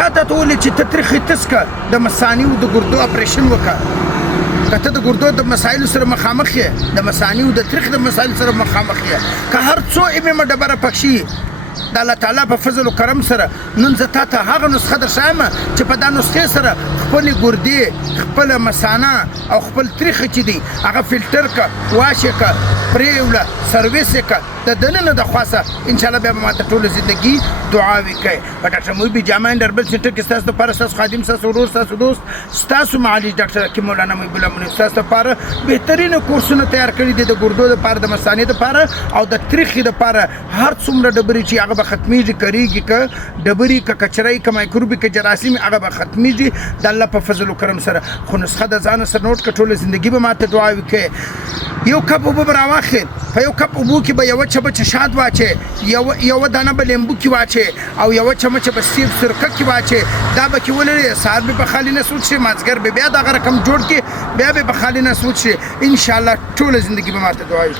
چا ته ولې چې ته تریخې تسکه د مثانیو د ګردو اپریشن وکړه که ته د ګردو د مسایلو سره مخامخ یې د مثانیو د تریخ د مسایلو سره مخامخ یې که هر څو ایمه ډبره پک شي د الله تعالی په فضل و کرم سره نن زه تا ته هغه نسخه درښایم چې په دا نسخې سره خپلې ګردې خپله مثانه او خپل تریخ چې دي هغه فلټر که واش یې که پرېوله سرویس یې که د دننه د خواصه انشاءالله بیا به ماته ټوله زندګي دعاوې کوي په ډاکټر محبي جامع اینډ هربل سینټر کې ستاسو دپاره ستاسو خادم ستاسو ورور ستاسو دوست ستاسو معالج ډاکټر حکیم مولانا محب الله منیف ستاسو دپاره بهترینه کورسونه تیار کړي دي د ګردو دپاره د مثانې دپاره او د تریخي دپاره هر څومره ډبرې چې هغه به ختمیږي کریږي که ډبرې که کچرۍ که مایکروبي که جراثیم هغه به ختمیږي د الله په فضل و کرم سره خو نسخه د ځانه سره نوټ کړه ټوله زندګي به ماته دعاوې کوي یو کپ اوبه به راواخلې په یو کپ اوبو کې به یوه چمچه شات واچې یوه دانه به لیمبو کې واچې او یوه چمچه به سیب سرکه کې واچې دا به کې ولرې سهار به خالي نه سوچ شي مازدیګر به بیا دغه رقم جوړ کړي بیا به خالي نه سوچ شي انشاءالله ټوله زندګي به ماته دعاوې